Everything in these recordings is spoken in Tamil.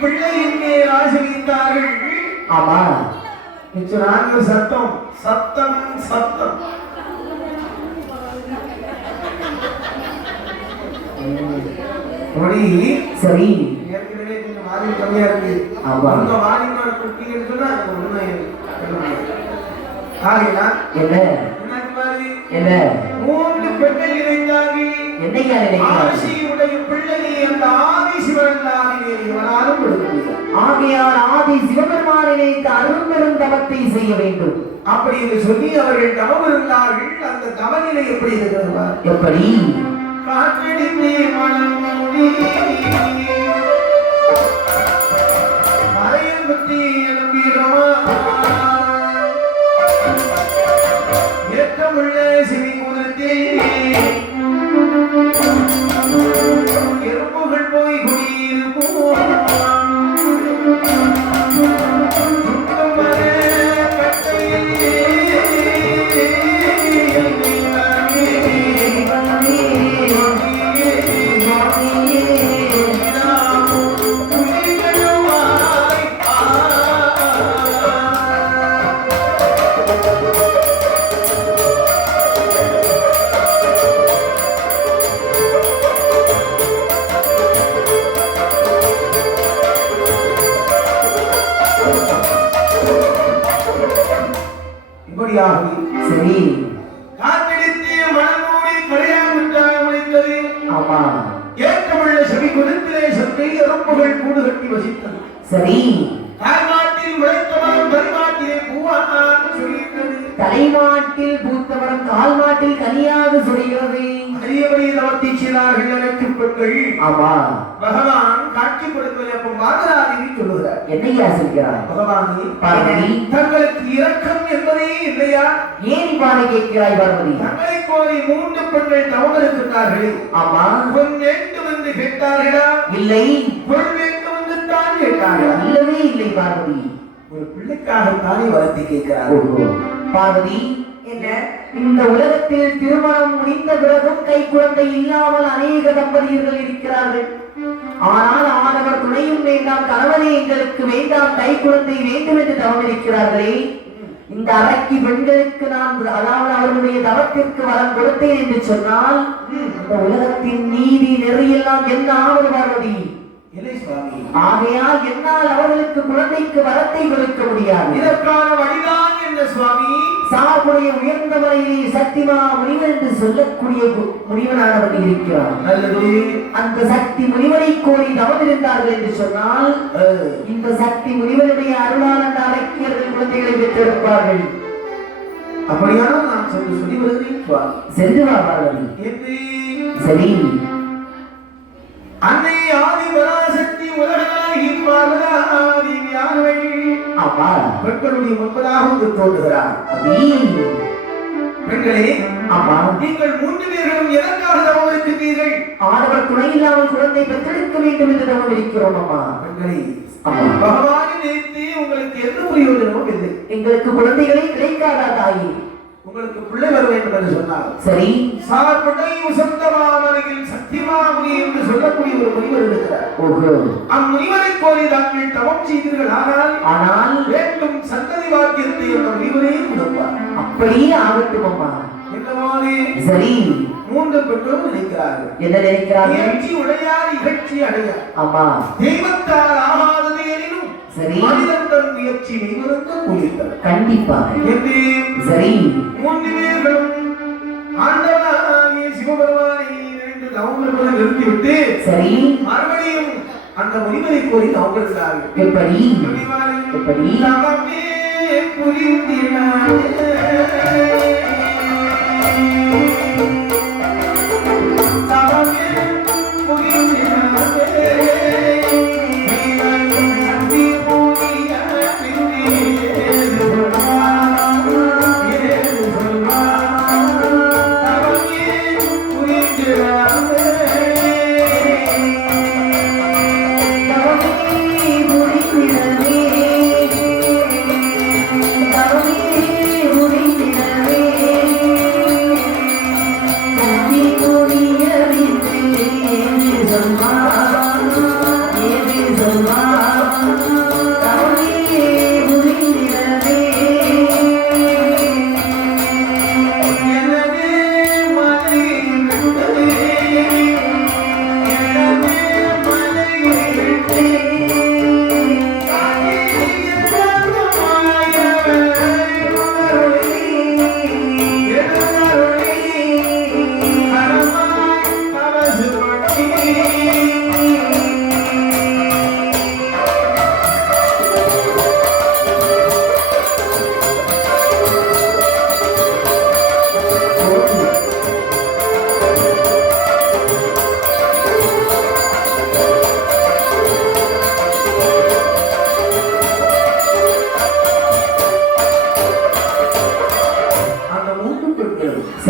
பிள்ளையின் மேல் ஆசை வைத்தார்கள். ஆமா நாங்கள் சத்தம் சத்தம் சத்தம் சரி ஏற்கனவே கொஞ்சம் வாரி கம்மியா இருக்கு. அவங்க வாரிமான குட்டின்னு சொன்னா என்ன மூன்று பெண்ணை இணைந்தார்கள். என்னையா ஆதிசியுடைய பிள்ளையை அந்த ஆதி சிவனல்லாவிலே இவனாலும் கொடுக்க ஆகையால் ஆதி சிவபெருமானை அரும்பெரும் தவத்தை செய்ய வேண்டும் அப்படி என்று சொல்லி அவர்கள் தவம் இருந்தார்கள். அந்த தவநிலை எப்படி இருக்கிறார்? எப்படி காற்றடித்தே மனம் மூடி மறையும் புத்தி எழும்பீரமா ஏற்றமுள்ள சிவி குதிரத்தே எறும்புகள் போய் குடியிருக்கும் சரி காற்றடித்தே மனமூடி கரையாமிட்டாக முடித்தது. ஆமா ஏற்றமுள்ள செவி குதிரத்திலே சற்றை எறும்புகள் கூடு கட்டி வசித்தது. சரி தாய்நாட்டில் உழைத்தவரும் தலைமாட்டிலே பூவான் சொல்லியிருக்கிறது. தலைமாட்டில் பூத்தவரம் கால்மாட்டில் கனியாக சொல்கிறது. அரியபடி தவத்தை செய்தார்கள் எனக்கு பெண்கள். ஆமா பகவான் காட்சி கொடுப்பதை அப்ப மாதராதேவி சொல்லுகிறார். என்னையா சொல்கிறார்? பகவானே பார்வதி தங்களுக்கு இரக்கம் என்பதே இல்லையா? ஏன் இவ்வாறு கேட்கிறாய் பார்வதி? தங்களை கோரி மூன்று பெண்கள் தவம் இருக்கிறார்களே. ஆமா பொன் வேண்டும் என்று கேட்டார்களா? இல்லை. பொன் வேண்டும் என்று தான் கேட்டார்களா? இல்லவே இல்லை பார்வதி. ஒரு பிள்ளைக்காக தானே வளர்த்து கேட்கிறார்கள். பார்வதி என்ன இந்த உலகத்தில் திருமணம் முடிந்த பிறகும் கை குழந்தை இல்லாமல் அநேக தம்பதியர்கள் இருக்கிறார்கள். ஆனால் ஆனவர் துணையும் வேண்டாம், கணவனே எங்களுக்கு வேண்டாம், கை குழந்தை வேண்டும் என்று தவம் இருக்கிறார்களே. இந்த அரக்கி பெண்களுக்கு நான் அதாவது அவர்களுடைய தவத்திற்கு வரம் கொடுத்தேன் என்று சொன்னால் இந்த உலகத்தின் நீதி நெறியெல்லாம் என்ன ஆவது பார்வதி? ஆகையால் என்னால் அவர்களுக்கு குழந்தைக்கு வரத்தை கொடுக்க முடியாது. இதற்கான வழிதான் என்ன சுவாமி? சாவுடைய உயர்ந்த முறையிலே சக்திமா முனிவன் என்று சொல்லக்கூடிய முனிவனானவன் இருக்கிறான். நல்லது. அந்த சக்தி முனிவனை கோரி தவம் இருந்தார்கள் என்று சொன்னால் இந்த சக்தி முனிவனுடைய அருளால் அந்த அலக்கியர்கள் குழந்தைகளை பெற்றெடுப்பார்கள். அப்படியானால் நான் சொல்லி வருகிறேன். சென்று வா பார்வதி. சரி அன்னை ஆதி பராசக்தி உலகனாகி பார்வதி ஞானவள். ஆமா பெண்களுடைய முன்பதாக தோன்றுகிறார். பெண்களே ஆமா நீங்கள் மூன்று பேர்களும் எதற்காக தவம் இருக்கின்றீர்கள்? ஆடவர் துணை இல்லாமல் குழந்தை பெற்றெடுக்க வேண்டும் என்று தவம் இருக்கிறோம். அம்மா பெண்களே பகவானின் நேர்த்தி உங்களுக்கு எந்த பிரயோஜனமும் இல்லை. எங்களுக்கு குழந்தைகளே கிடைக்காதா தாயி? உங்களுக்கு பிள்ளை வர வேண்டும் என்று சொன்னார். சரி சார்படை உசந்தமாமலையில் சத்தியமாமுனி என்று சொல்லக்கூடிய ஒரு முனிவர் இருக்கிறார். அம்முனிவரை கோரி தாங்கள் தவம் செய்தீர்கள். ஆனால் வேண்டும் சந்ததி வாக்கியத்தை அந்த முனிவரே கொடுப்பார். அப்படியே ஆகட்டும் அம்மா. என்னவாறு? சரி மூன்று பெண்களும் நினைக்கிறார்கள். என்ன நினைக்கிறார்கள்? இகழ்ச்சி உடையார் இகழ்ச்சி அடையார். ஆமா தெய்வத்தால் ஆகாதது எனினும் சரி மனிதன் தன் முயற்சி நெய்வதற்கு கூலித்தர். கண்டிப்பாக என்று சரி மூன்று பேர்களும் ஆண்டவனாகிய சிவபெருமானை நினைந்து தவம் இருப்பதை நிறுத்திவிட்டு சரி மறுபடியும் அந்த முனிவரை கோரி தவம் இருக்கிறார்கள். எப்படி எப்படி தவமே புரிந்தினாரே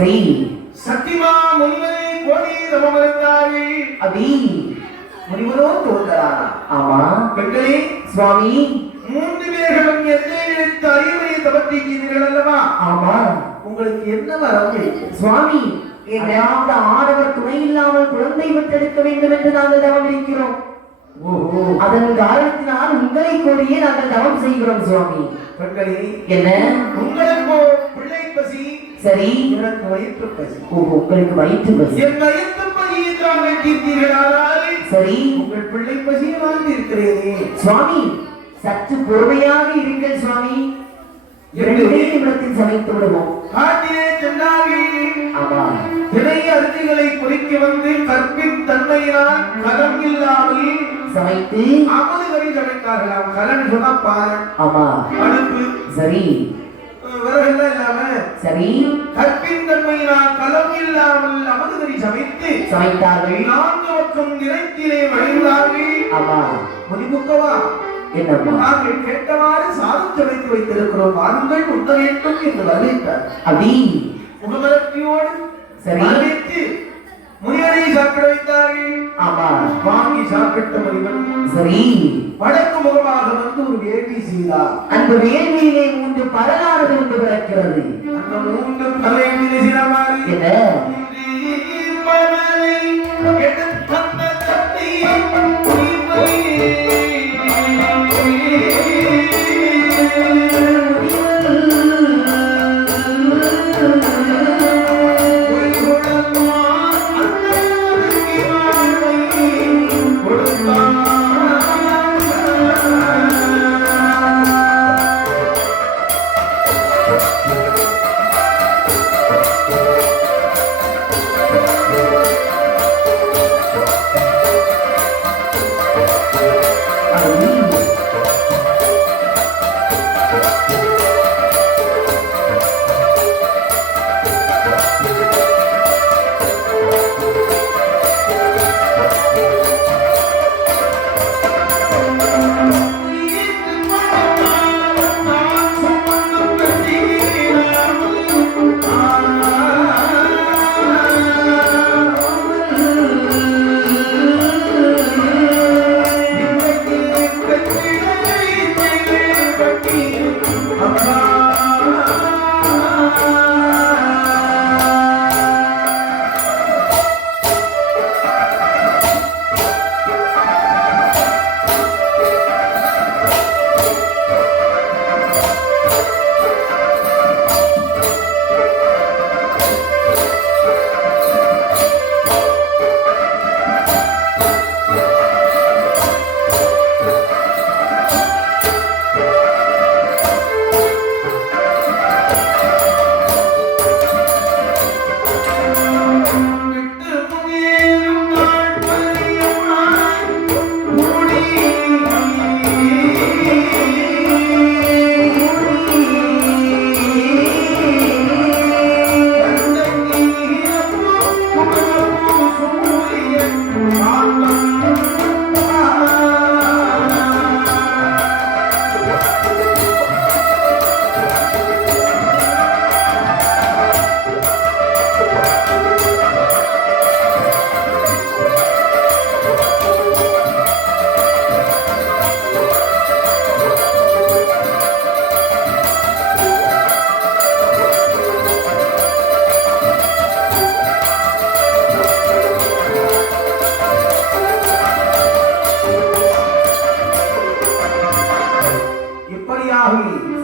சரி. சத்தியமா முனிவரை கோடி தவமருந்தார்கள். அபி முனிவரோ தோன்றாரா? ஆமா. பெண்களே சுவாமி 3 பேர்களும் என்னை நினைத்து அறிவுரை தவத்திக்கிறீர்கள் அல்லவா? ஆமா. உங்களுக்கு என்ன வரம் இருக்கு? சுவாமி ஏதாவது ஆடவர் துணை இல்லாமல் குழந்தை பெற்றெடுக்க வேண்டும் என்று நாங்கள் தவம் இருக்கிறோம். ஓஹோ, அதன் காரணத்தினால் உங்களை கோரியே நாங்கள் தவம் செய்கிறோம் சுவாமி. பெண்களே என்ன? உங்களுக்கு பிள்ளை பசி, சரி. எனக்கு வயிற்று பசி. ஓ, உங்களுக்கு வயிற்று பசி. என் வயிற்று பசியை தாங்கள் தீர்த்தீர்களானால் சரி. உங்கள் பிள்ளை பசியை நான் தீர்க்கிறேனே. சுவாமி சற்று பொறுமையாக இருங்கள் சுவாமி. 2 நிமிடத்தில் சமைத்து விடுவோம். காட்டிலே சென்றார்கள். ஆமா. திணை அரிசிகளை குறிக்க வந்து கற்பின் தன்மையினால் கலம் இல்லாமல் சமைத்து அமது வரை சமைத்தார்களாம். கலன் சொன்னா பாரு, ஆமா. அடுப்பு, சரி விறகெல்லாம் இல்லாம சரி கற்பின் தன்மையினால் கலம் இல்லாமல் அமது வரை சமைத்து சமைத்தார்கள். 4 பக்கம் நிறைத்திலே வழிந்தார்கள். ஆமா. முடிமுக்கவா என்னம்மா? நாங்கள் கேட்டவாறு சாதம் சமைத்து வைத்திருக்கிறோம், வாருங்கள் உண்ண வேண்டும் என்று வரவேற்றார். அபி முகமலர்ச்சியோடு சரி. வரவேற்று முனிவரை சாப்பிட வைத்தார்கள். ஆமா. வாங்கி சாப்பிட்ட முனிவன் சரி வடக்கு முகமாக வந்து ஒரு வேள்வி செய்தார். அந்த வேள்வியிலே 3 பரலானது ஒன்று பிறக்கிறது. அந்த 3 பறவைகளை செய்தவாறு என்ன? பறவை எடுத்தந்த தண்ணி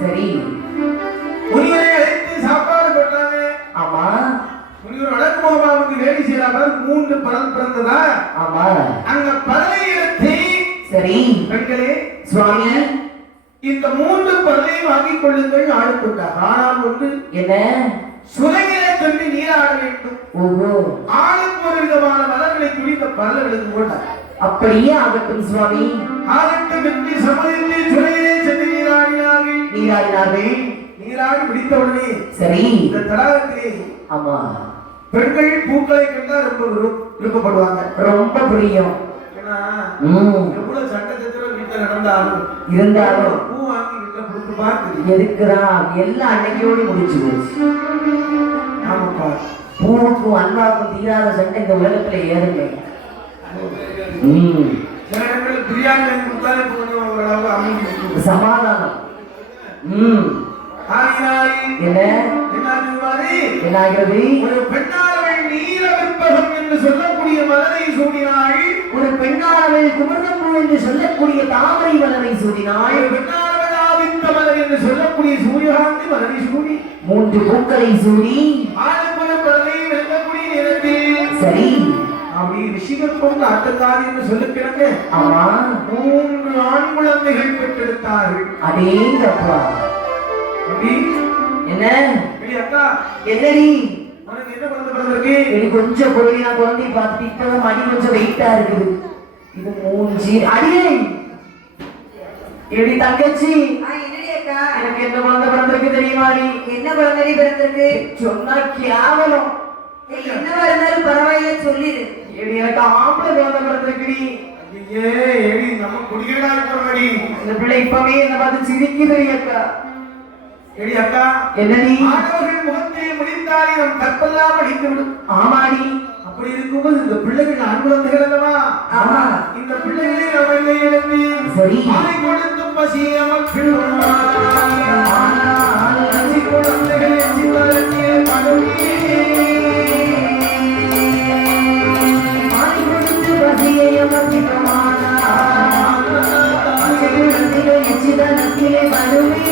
சரி. முனிவரை அழைத்து சாப்பாடு போட்டாங்க. ஆமா. முனிவர் வடக்கு முகமாவுக்கு வேலை செய்யறாமல் 3 பறவை பிறந்ததா? ஆமா. அங்க பறவை எடுத்து சரி. பெண்களே சுவாமி இந்த 3 பறவை வாங்கிக் கொள்ளுங்கள் ஆடுக்கொண்டார். ஆனால் ஒன்று என்ன? சுரங்கிலே தம்பி நீராட வேண்டும். ஓஹோ. ஆளுக்கு ஒரு விதமான மலர்களை துடித்த பறவைகளுக்கு போட்டார். அப்படியே ஆகட்டும் சுவாமி. ஆகட்டும் என்று சம்மதித்து சுரையிலே சென்று நீராடினார்கள். நீராடி பிடித்தவுடனே சரி இந்த தடாகத்திலே ஆமா பெண்கள் பூக்களை கண்டா ரொம்ப விருப்பப்படுவாங்க, ரொம்ப பிரியம். ஏன்னா எவ்வளவு சட்ட சத்திரம் வீட்டுல நடந்தாலும் இருந்தாலும் பூ வாங்கி வீட்டுல கொடுத்து பார்த்து எதுக்குதான் எல்லாம் அன்னைக்கோடு முடிச்சு போச்சு. ஆமாப்பா. பூவுக்கும் அன்பாவுக்கும் தீராத சண்டை இந்த உலகத்துல ஏறுங்க. சில இடங்களில் பிரியாணி வாங்கி கொடுத்தாலே கொஞ்சம் ஓரளவு அமைதி சமாதானம். என்ன என்னாகிறது? ஒரு பெண்ணாளவள் நீல விற்பகம் என்று சொல்லக்கூடிய மலரை சூடினாள். ஒரு பெண்ணாளவள் குமரம்பூ என்று சொல்லக்கூடிய தாமரை மலரை சூடினாள். பெண்ணாளவள் ஆதித்த மலர் என்று சொல்லக்கூடிய சூரியகாந்தி மலரை சூடி 3 பூக்களை சூடி ஆளுக்குள்ள குழந்தையை விளக்கக்கூடிய நேரத்தில் சரி அப்படி ரிஷிகள் கொண்டு ஆட்டக்காரி என்று சொல்லுகிறாங்க. ஆமா 3 ஆண் குழந்தைகள் பெற்றெடுத்தார்கள். அடேங்கப்பா. என்ன அக்கா என்னடி உனக்கு என்ன குழந்தை பிறந்திருக்கு? எனக்கு கொஞ்சம் பொருளி நான் குழந்தைய பார்த்துட்டு இப்பதான் மடி கொஞ்சம் வெயிட்டா இருக்குது. இது 3 அடியே எடி தங்கச்சி எனக்கு என்ன குழந்தை பிறந்திருக்கு தெரியுமாடி? என்ன குழந்தை பிறந்திருக்கு சொன்னா கேவலம். என்னவா இருந்தாலும் பரவாயில்ல சொல்லிடு. எடி எனக்கு ஆம்பளை குழந்தை பிறந்திருக்குடி. ஐயே ஏடி நம்ம குடியேடா போறடி. இந்த பிள்ளை இப்பவே என்ன பார்த்து சிரிக்குது அக்கா. ஏடி அக்கா என்னடி? ஆடவர்கள் முகத்திலே முடிந்தாலே நம் கற்பெல்லாம் அடித்து விடும். ஆமாடி. அப்படி இருக்கும்போது இந்த பிள்ளைகள் ஆண் குழந்தைகள் அல்லவா? ஆமா. இந்த பிள்ளைகளை நம்ம எழுப்பி சரி பாலை கொடுத்தும் பசியாமல் குழந்தைகளை சிவரத்திய பதவி பாலை கொடுத்து பசியை அமர்த்திக்கமானா குழந்தைகள் எச்சிதனத்திலே படுமே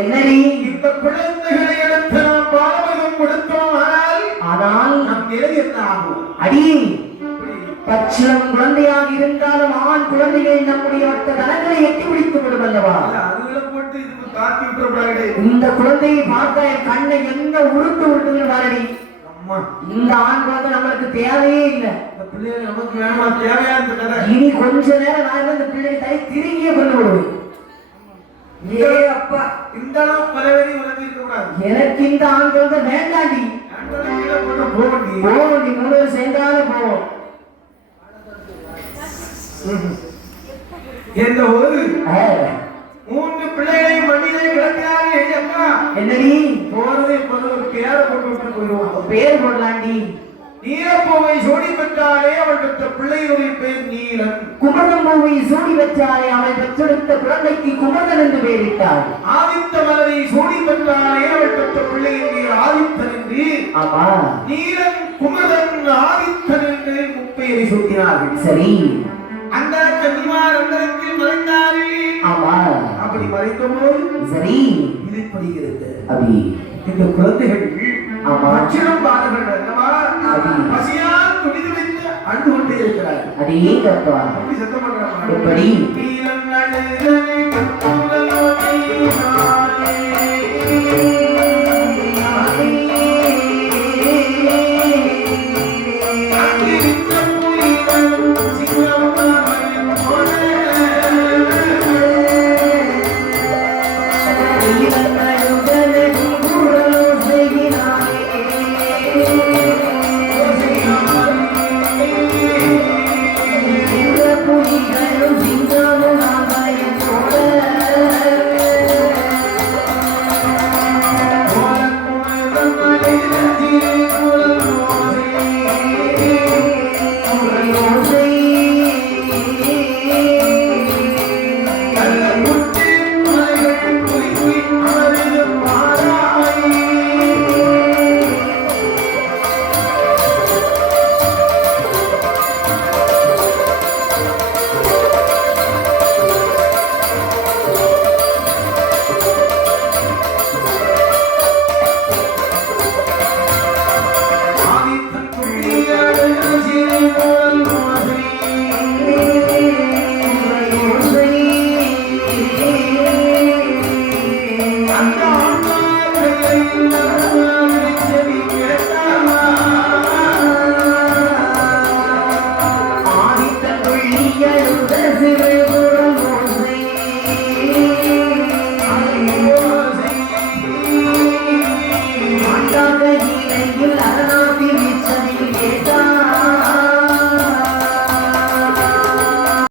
என்னடி? இந்த குழந்தைகளை எடுத்து நாம் பாவகம் கொடுத்தோம். ஆனால் நம் நிலை என்ன ஆகும்? அடி பச்சிலம் குழந்தையாக இருந்தாலும் ஆண் குழந்தைகள் நம்முடைய மற்ற தனங்களை எட்டி பிடித்து விடும் அல்லவா? அதுகளை போட்டு இதுக்கு தாக்கி விட்டுறப்படாது. இந்த குழந்தையை பார்த்தா என் கண்ணை எங்க உருட்டு விட்டுன்னு பாரடி. இந்த ஆண் குழந்தை நம்மளுக்கு தேவையே இல்லை. இந்த பிள்ளைகள் நமக்கு வேணுமா? தேவையா இந்த கதை? இனி கொஞ்ச நேரம் நான் இந்த பிள்ளையை தலை திரும்பியே கொண்டு விடுவேன். ஏ அப்பா இந்த அளவு பலவரி உனக்கு இருக்க கூடாது. எனக்கு இந்த ஆண் குழந்தை வேண்டாண்டி. போவண்டி 3 பேர் சேர்ந்தாலும் போவோம். எந்த ஒரு 3 பிள்ளைகளை மண்ணிலே கிடக்கிறாரே அக்கா. என்னடி? போறதை முதல்ல ஒரு பேரை போட்டு விட்டு போயிடுவோம். பேர் போடலாண்டி. நீலப்பூவை சூடி பெற்றாலே அவள் பெற்ற பிள்ளையுடைய பேர் நீலன். குமரம்பூவை சூடி வச்சாலே அவள் பெற்றெடுத்த குழந்தைக்கு குமரன் என்று பெயரிட்டாள். ஆதித்த மலரை சூடி பெற்றாலே அவள் பெற்ற பிள்ளையின் பேர் ஆதித்தன் என்று. ஆமா. நீலன் குமரன் ஆதித்தன் என்று முப்பெயரை சூட்டினார்கள். சரி. அந்த கன்னிமார் அந்தரத்தில் மறைந்தார்கள். ஆமா. அப்படி மறைக்கும் போது சரி இழிப்படுகிறது. அபி இந்த குழந்தைகள் ஆமா அச்சிரம் பாதங்கள் அல்லவா? பசியால் துடிது வைத்து அண்டு கொண்டே இருக்கிறார்கள். அடே கப்பா அப்படி சத்தம் பண்றாங்க. எப்படி? நீலன் அழுத